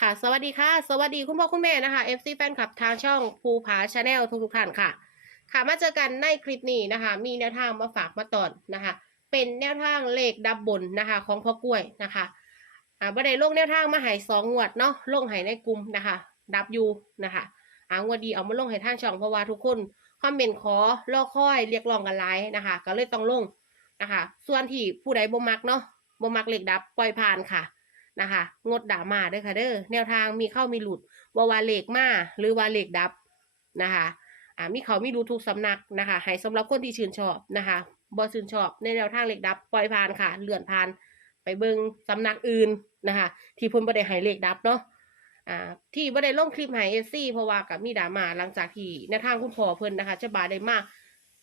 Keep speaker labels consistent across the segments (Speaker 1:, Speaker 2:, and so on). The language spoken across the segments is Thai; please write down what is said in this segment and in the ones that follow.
Speaker 1: ค่ะ สวัสดีค่ะ สวัสดีคุณพ่อคุณแม่นะคะ FC แฟนคลับทางช่องภูผาชาแนลทุกท่านค่ะ ค่ะมาเจอกันในคลิปนี้นะคะ มีแนวทางมาฝากมาตอนนะคะ เป็นแนวทางเลขดับบนนะคะ ของพ่อกล้วยนะคะอ่าบันไดลงแนวทางมาหายสองงวดเนาะลงหายในกลุ่มนะคะ ดับยูนะคะอ่างวดดีเอามาลงให้ทางช่องเพราะว่าทุกคนคอมเมนต์ขอรอคอยเรียกร้องกันไลน์นะคะ ก็เลยต้องลงนะคะ ส่วนที่ผู้ใดบ่มักเนาะบ่มักเลขดับปล่อยผ่านค่ะ นะคะ งดด่ามาเด้วยค่ะเด้อแนวทางมีเข้ามีหลุดว่าวาเลขมาหรือว่าเลขดับนะคะอ่ามีเขามีรู้ทุกสำนักนะคะให้สำหรับคนที่ชื่นชอบนะคะบ่ชื่นชอบในแนวทางเลขดับ ปล่อยผ่านค่ะ เลื่อนผ่านไปเบิงสำนักอื่นนะคะ ที่พิ่นบ่ได้ให้เลขดับเนาะอ่าที่บ่ได้ลงคลิปให้เอซี่เพราะว่ากับมีดรามาหลังจากที่แนวทางคุณพ่อเพิ่นนะคะจะบาได้มาก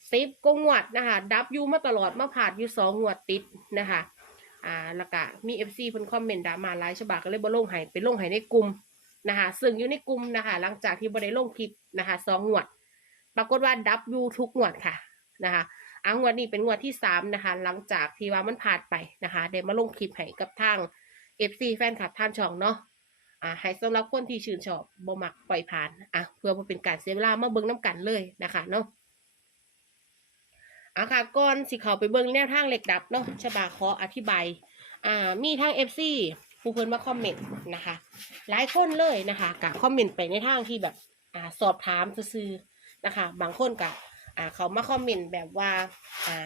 Speaker 1: ซิปกงวดนะคะ ดับยูมาตลอดมาผ่านยูสองงวดติดนะคะ อ่าแล้วก็มี FC เพิ่นคอมเมนต์ดราม่าหลายฉบับก็เลยบ่ลงให้ไปลงให้ในกลุ่มนะคะซึ่งอยู่ในกลุ่มนะคะ หลังจากที่บ่ได้ลงคลิปนะคะสองงวด ปรากฏว่าดับอยู่ทุกงวดค่ะนะคะอ่างวดนี้เป็นงวดที่สามนะคะ หลังจากที่ว่ามันผ่านไปนะคะได้มาลงคลิปให้กับทาง FC แฟนคลับท่านช่องเนาะอ่าให้สำหรับคนที่ชื่นชอบบ่มักปล่อยผ่านอะเพื่อบ่เป็นการเสียเวลามาเบิ่งน้กันเลยนะคะเนาะ อะค่ะก่อนสิเขาไปเบิ่งแนวทางเหล็กดับเนาะฉบาขออธิบาย อ่า มีทาง FC ผู้เพิ่นมาคอมเมนต์นะคะ หลายคนเลยนะคะกับคอมเมนต์ไปในทางที่แบบ อ่า สอบถามซื่อนะคะ บางคนกับอ่า เขามาคอมเมนต์แบบว่า อ่า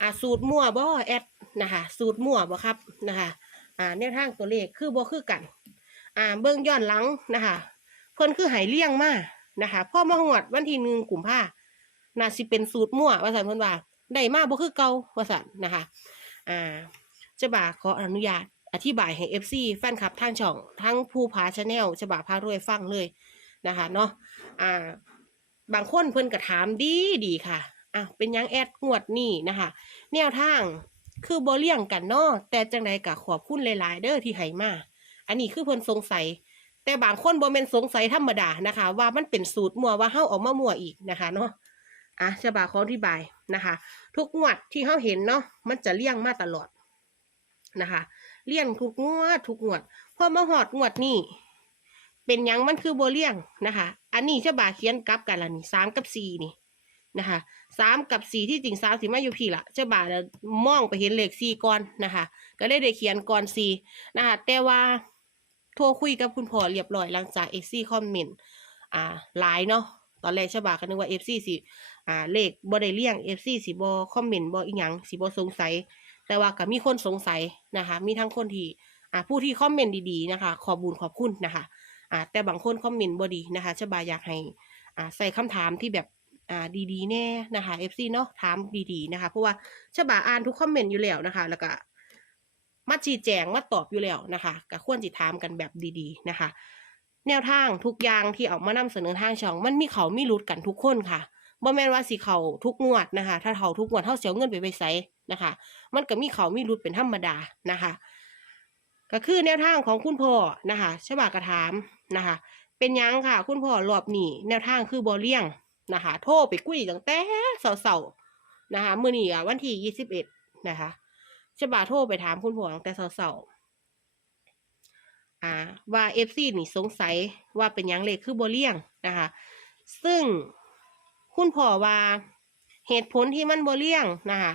Speaker 1: อ่า สูตรมั่วบ่แอดนะคะ สูตรมั่วบ่ครับนะคะ อ่า แนวทางตัวเลขคือบ่คือกัน อ่า เบิ่งย้อนหลังนะคะ เพิ่นคือหายเลี่ยงมานะคะ พ่อมาหวดวันที่หนึ่งกลุ่มภา น่าสิเป็นสูตรมั่วว่าสันเพิ่นว่าได้มาบ่คือเก่าว่าสันนะคะ อ่าเจะบ่าขออนุญาตอธิบายให้ FC แฟนคลับทางช่องทั้งผู้พาชาแนลจะบ่าพารวยฟังเลยนะคะเนาะอ่า บางคนเพิ่นก็ถามดีดีค่ะอะเป็นยังแอดงวดนี่นะคะ แนวทางคือบ่เลี่ยงกันเนาะแต่จังใดก็ขอบคุณหลาย ๆ เด้อที่ให้มาอันนี้คือเพิ่นสงสัย แต่บางคนบ่แม่นสงสัยธรรมดานะคะ ว่ามันเป็นสูตรมั่วว่าเฮาเออกมามั่วอีกนะคะเนาะ อะจะบาขออธิบายนะคะ ทุกงวดที่เขาเห็นเนาะมันจะเลี่ยงมาตลอดนะคะเลี่ยงทุกงวดทุกงวดพอมาหอดงวดนี่เป็นยังมันคือโบเลี่ยงนะคะ อันนี้จะบาเขียนกลับกันละนี่สามกับสี่นี่นะคะสามกับสี่ที่จริงสามสิมาอยู่พี่ละเจะบาแล้วมองไปเห็นเลขสี่ก่อนนะคะ ก็เลยได้เขียนก่อนสี่นะคะ แต่ว่าโทรคุยกับคุณพ่อเรียบร้อยหลังจากเอซี่คอมเมนต์อ่าไลน์เนาะตอนแรกเชบาก็นึกว่าเอฟซีสิ อ่าเลขบ่ได้เลี่ยง FC สิบ่คอมเมนต์บ่อีหยังสิบ่สงสัย แต่ว่าก็มีคนสงสัยนะคะ มีทั้งคนที่อ่าผู้ที่คอมเมนต์ดีๆนะคะ ขอบุญขอบคุณนะคะอ่าแต่บางคนคอมเมนต์บ่ดีนะคะชบาอยากให้อ่าใส่คำถามที่แบบอ่าดีๆแน่นะคะ FC เนาะถามดีๆนะคะเพราะว่าชบาอ่านทุกคอมเมนต์อยู่แล้วนะคะ แล้วก็มาชี้แจงมาตอบอยู่แล้วนะคะก็ควรสิถามกันแบบดีๆนะคะ แนวทางทุกอย่างที่เอามานำเสนอทางช่อง มันมีเขามีรุดกันทุกคนค่ะ บ่แม่นว่าสิเขาทุกงวดนะคะ ถ้าเขาทุกงวดเท่าเสียเงินไปไปใส่นะคะ มันก็มีเขามีรุดเป็นธรรมดานะคะ ก็คือแนวทางของคุณพ่อนะคะฉบากระถามนะคะ เป็นยังค่ะ คุณพ่อรอบนี้แนวทางคือบอเลี่ยงนะคะ โทรไปคุยตั้งแต่เสาๆนะคะมื้อนี้วันที่ยี่สิบเอ็ดนะคะฉบาโทรไปถามคุณพ่อตั้งแต่เสาๆอ่าว่าเอฟซีนี่สงสัยว่าเป็นยังเลขคือบอเลี่ยงนะคะ ซึ่ง คุณพ่อว่าเหตุผลที่มันบ่เลี่ยงนะคะ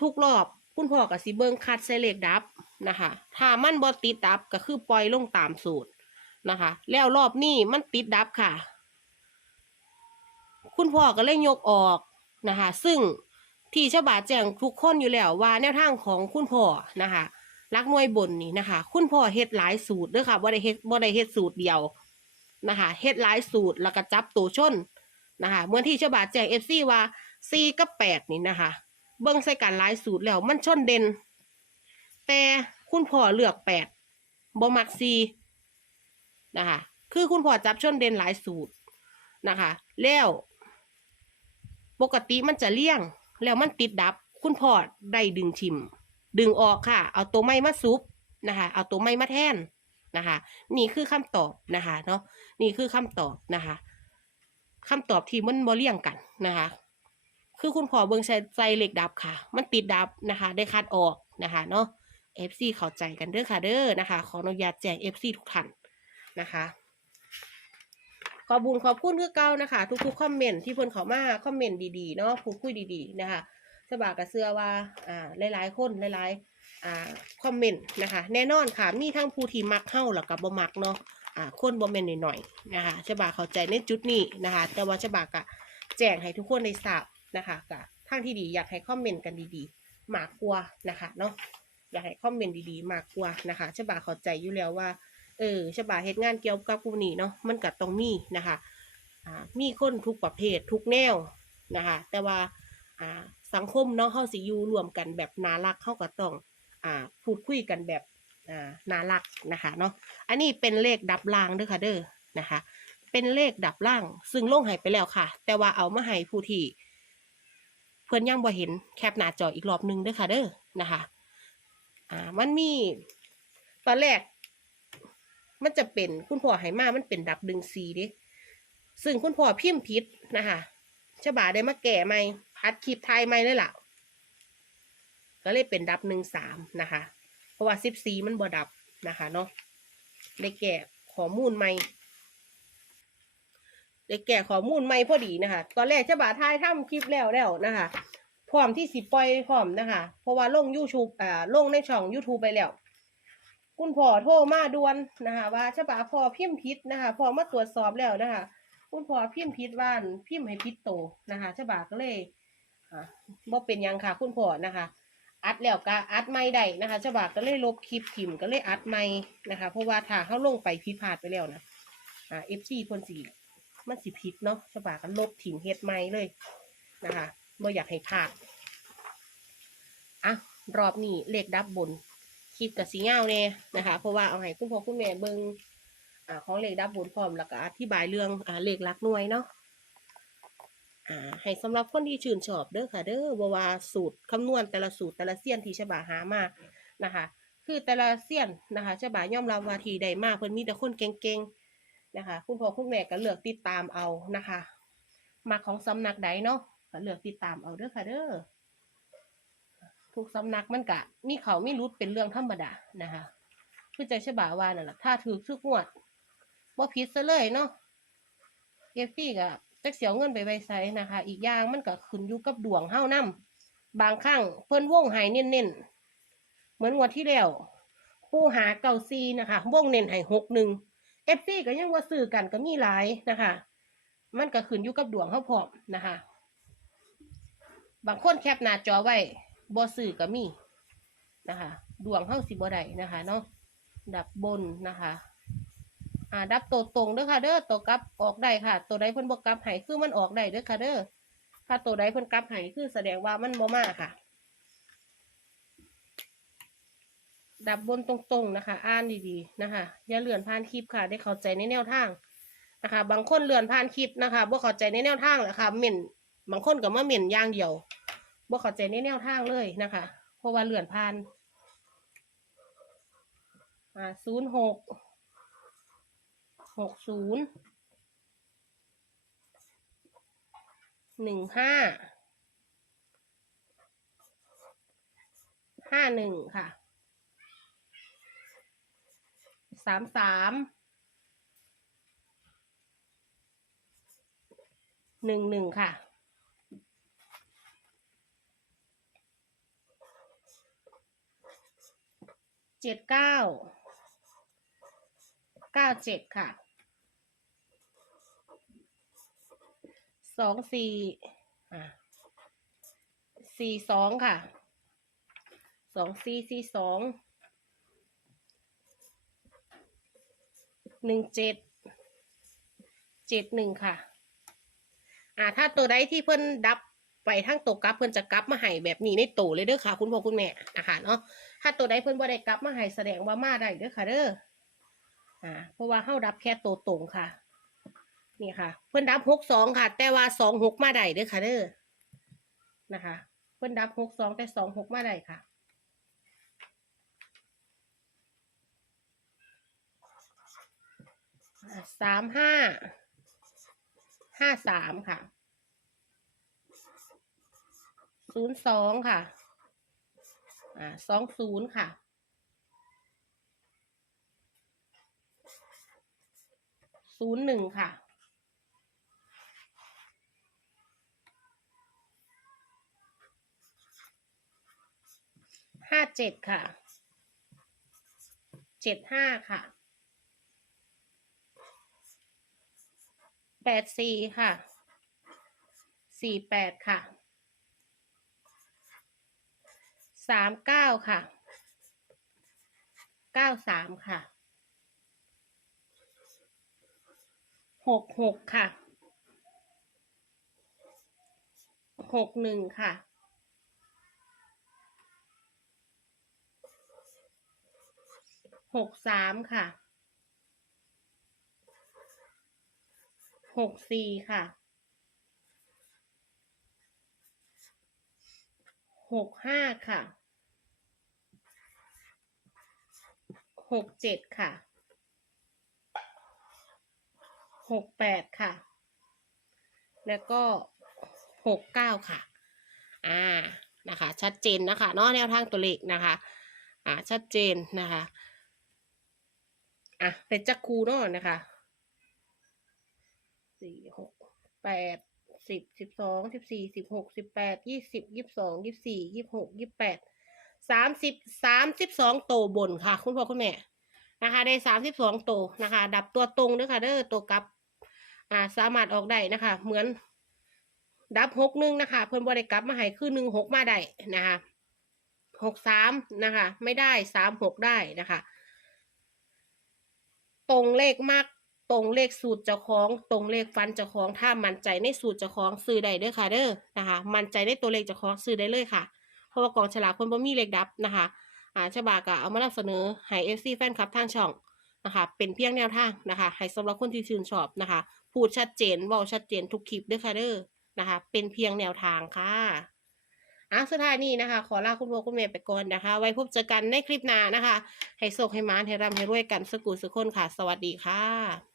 Speaker 1: ทุกรอบคุณพ่อกับสิเบิงคัดใส่เหลขดับนะคะถ้ามันบ่ติดดับก็คือปล่อยลงตามสูตรนะคะ แล้วรอบนี้มันติดดับค่ะ คุณพ่อก็เลยยกออกนะคะ ซึ่งที่ฉบาแจ้งทุกคนอยู่แล้วว่าแนวทางของคุณพ่อนะคะรักหน่วยบนนี่นะคะ คุณพ่อเฮ็ดหลายสูตรเด้อค่ะบ่ได้เฮ็ดบ่ได้เฮ็ดสูตรเดียวนะคะเฮ็ดหลายสูตรแล้วก็จับตัวชน นะคะเมื่อที่ฉบาแจ้งเอฟซีว่าซีกับแปดนี่นะคะ เบิ้งใส่การหลายสูตรแล้วมันชนเด่น แต่คุณพ่อเลือกแปดบ่มักซีนะคะคือคุณพ่อจับชนเด่นหลายสูตรนะคะ แล้วปกติมันจะเลี่ยง แล้วมันติดดับ คุณพ่อได้ดึงทิม ดึงออกค่ะ เอาตัวไม้มาซุปนะคะ เอาตัวไม้มาแทนนะคะ นี่คือคำตอบนะคะเนาะนี่คือคำตอบนะคะ คำตอบที่มันบ่เลี่ยงกันนะคะ คือคุณพ่อเบิงใช้ใจเหล็กดับค่ะ มันติดดับนะคะ ได้คัดออกนะคะเนาะ FC เข้าใจกันเด้อค่ะเด้อนะคะ ขออนุญาตแจ้ง FC ทุกท่านนะคะขอบุญขอบคุณคือเก่านะคะ ทุกๆคอมเมนต์ที่เพิ่นเขามาคอมเมนต์ดีๆเนาะพูดคุยดีๆนะคะสบากกระเสือว่าอ่าหลายๆคนหลายๆอ่าคอมเมนต์นะคะ แน่นอนค่ะมีทั้งผู้ที่มักเข้าแล้วกับบ่มักเนาะ อ่าคนบ่แม่นหน่อยๆนะคะฉบาเข้าใจในจุดนี้นะคะ แต่ว่าฉบากะแจ้งให้ทุกคนได้ทราบนะคะกะทางที่ดีอยากให้คอมเมนต์กันดีๆมากกว่านะคะเนาะอยากให้คอมเมนต์ดีๆมากกว่านะคะฉบาเข้าใจอยู่แล้วว่าเออฉบาเฮ็ดงานเกี่ยวกับกลุ่มนี้เนาะมันก็ต้องมีนะคะอ่ามีคนทุกประเภททุกแนวนะคะแต่ว่าอ่าสังคมเนาะเฮาสิอยู่รวมกันแบบน่ารักเฮาก็ต้องอ่าพูดคุยกันแบบ อ่าน่ารักนะคะเนาะอันนี้เป็นเลขดับล่างเด้อค่ะเด้อนะคะ เป็นเลขดับล่าง ซึ่งลงให้ไปแล้วค่ะ แต่ว่าเอามาให้ผู้ที่เพื่อนยังบ่เห็นแคปหน้าจออีกรอบนึงเด้อค่ะเด้อนะคะอ่ามันมีตอนแรก มันจะเป็นคุณพ่อไหมามันเป็นดับดึงซีด้ซึ่งคุณพ่อพิมพ์ผิดนะคะฉบาได้มาแก่ใหมอัดคลิปไทยใหม่เลยล่ะ ก็เลยเป็นดับหนึ่งสามนะคะ ราะว่าสิบสีมันบ่ดับนะคะเนาะได้แก่ข้อมูลใหม่ได้แก่ข้อมูลใหม่พอดีนะคะ ตอนแรกฉบาทายทำคลิปแล้วแล้วนะคะพร้อมที่สิปล่อยพร้อมนะคะ เพราะว่าลง YouTube อ่าลงในช่อง YouTube ไปแล้ว คุณพ่อโทรมาด่วนนะคะ ว่าฉบาพ่อพิมพ์ผิดนะคะพ่อมาตรวจสอบแล้วนะคะ คุณพ่อพิมพ์ผิดว่านพิมพ์ให้ผิดโตนะคะฉบาก็เลยอ่าบ่เป็นยังค่ะ คุณพ่อนะคะ อัดแล้วก็อัดไม่ได้นะคะฉบาก็เลยลบคลิปถิ่มก็เลยอัดไม่นะคะ เพราะว่าถ้าเขาลงไปผิดพลาดไปแล้วนะอ่าเอฟซีพนสิมันสิผิดเนาะฉบาก็ลบถิ่มเฮ็ดไม่เลยนะคะบ่อยากให้พลาดอะรอบนี้เลขดับบนคลิปกับสีเงาเนี่ยนะคะ เพราะว่าเอาให้คุณพ่อคุณแม่เบิงอ่าของเลขดับบนพร้อมแล้วก็อธิบายเรื่องอ่าเลขลักหน่วยเนาะ อ่าให้สำหรับคนที่ชื่นชอบเด้อค่ะเด้อบ่ว่าสูตรคำนวณแต่ละสูตรแต่ละเสี้ยนที่ฉบาหามานะคะ คือแต่ละเสี้ยนนะคะฉบาย่อมรับว่าทีใดมากเพิ่นมีแต่คนเก่งๆนะคะ คุณพ่อคุณแม่ก็เลือกติดตามเอานะคะ มาของสำนักใดเนาะก็เลือกติดตามเอาเด้อค่ะเด้อทุกสำนักมันกะมีเขามีรุดเป็นเรื่องธรรมดานะคะคือใจฉบาว่านั่นแหละถ้าถือทุกงวดว่าผิดซะเลยเนาะเอฟซี่กะ จักเสียวเงินไปไว้ใสนะคะ อีกอย่างมันก็ขึ้นอยู่กับดวงเฮ้านํบางครั้งเพิ่นวงหายเน้นๆ เหมือนงวดที่แล้วผู้หาเก่าซีนะคะ วงเน้นให้หกหนึ่งเอฟซีก็ยังว่าซื้อกันก็มีหลายนะคะ มันก็ขึ้นอยู่กับดวงเฮาพร้อมนะคะ บางคนแคปหน้าจอไว้บ่ซื้อก็มีนะคะ ดวงเฮาสิบ่ได้นะคะเนาะดับบนนะคะ อ่าดับตัวตรงเด้อค่ะเด้อตัวกลับออกได้ค่ะ ตัวใดเพิ่นบ่กลับให้คือมันออกได้เด้อค่ะเด้อถ้าตัวใดเพิ่นกลับให้คือแสดงว่ามันบ่มาค่ะ ดับบนตรงๆนะคะ อ่านดีๆนะคะ อย่าเลื่อนผ่านคลิปค่ะ ได้เข้าใจในแนวทางนะคะ บางคนเลื่อนผ่านคลิปนะคะบ่เข้าใจในแนวทางแหละค่ะเหม็นบางคนก็มาเหม็นอย่างเดียวบ่เข้าใจในแนวทางเลยนะคะ เพราะว่าเลื่อนผ่านอ่าศูนย์หก หกศูนย์หนึ่งห้าห้าหนึ่งค่ะสามสามหนึ่งหนึ่งค่ะเจ็ดเก้า เก้าเจ็ดค่ะ สองสี่อ่าสี่สองค่ะ สองสี่สี่สอง หนึ่งเจ็ด เจ็ดหนึ่งค่ะ อ่า ถ้าตัวใดที่เพิ่อนดับไปทั้งตกกลับเพิ่อนจะกลับมาให้แบบนี้ในโตเลยเด้อค่ะ คุณพ่อคุณแม่นะคะเนาะถ้าตัวใดเพิ่อนบ่ได้กลับมาให้แสดงว่ามาได้เด้อค่ะเด้อ อ่าเพราะว่าเฮาดับแค่ตัวตรงค่ะ นี่ค่ะ เพิ่อนดับหกสองค่ะ แต่ว่าสองหกมาได้เด้อค่ะเด้อนะคะ เพิ่อนดับหกสองแต่สองหกมาได้ค่ะสามห้าห้าสามค่ะศูนย์สองค่ะ อ่าสองศูนย์ค่ะ ศูนย์หนึ่งค่ะ ห้าเจ็ดค่ะ เจ็ดห้าค่ะ แปดสี่ค่ะ สี่แปดค่ะ สามเก้าค่ะ เก้าสามค่ะ หกหกค่ะหกหนึ่งค่ะหกสามค่ะหกสี่ค่ะหกห้าค่ะหกเจ็ดค่ะ หกแปดค่ะ แล้วก็หกเก้าค่ะ อ่า นะคะ ชัดเจนนะคะเนาะแนวทางตัวเลขนะคะ อ่า ชัดเจนนะคะ อะ เป็นจักคูเนาะนะคะสี่หกแปดสิบสิบสองสิบสี่สิบหกสิบแปดยี่สิบยี่สิบสองยี่สิบสี่ยี่สิบหกยี่สิบแปดสามสิบสามสิบสองโตบนค่ะ คุณพ่อคุณแม่นะคะ ได้สามสิบสองโตนะคะ ดับตัวตรงด้วยค่ะเด้อตัวกลับ อ่า สามารถออกได้นะคะ เหมือนดับหกหนึ่งนะคะ เพิ่นบริกลับมาให้คือหนึ่งหกมาได้นะคะหกสามนะคะ ไม่ได้สามหกได้นะคะ ตรงเลขมากตรงเลขสูตรเจ้าของ ตรงเลขฟันเจ้าของ ถ้ามั่นใจในสูตรเจ้าของซื้อได้เด้อค่ะ เด้อนะคะ มั่นใจในตัวเลขเจ้าของซื้อได้เลยค่ะ เพราะว่ากองฉลากคนบ่มีเลขดับนะคะอ่าฉบากะเอามานำเสนอให้เอฟซีแฟนคลับทางช่องนะคะ เป็นเพียงแนวทางนะคะ ให้สำหรับคนที่ชื่นชอบนะคะ พูดชัดเจนเว้าชัดเจนทุกคลิปด้วยค่ะเด้อนะคะ เป็นเพียงแนวทางค่ะอะสุดท้ายนี้นะคะ ขอลาคุณพ่อคุณแม่ไปก่อนนะคะ ไว้พบเจอกันในคลิปหน้านะคะ ให้โชคให้มานให้ร่ำให้รวยกันสกุลสุขคนค่ะ สวัสดีค่ะ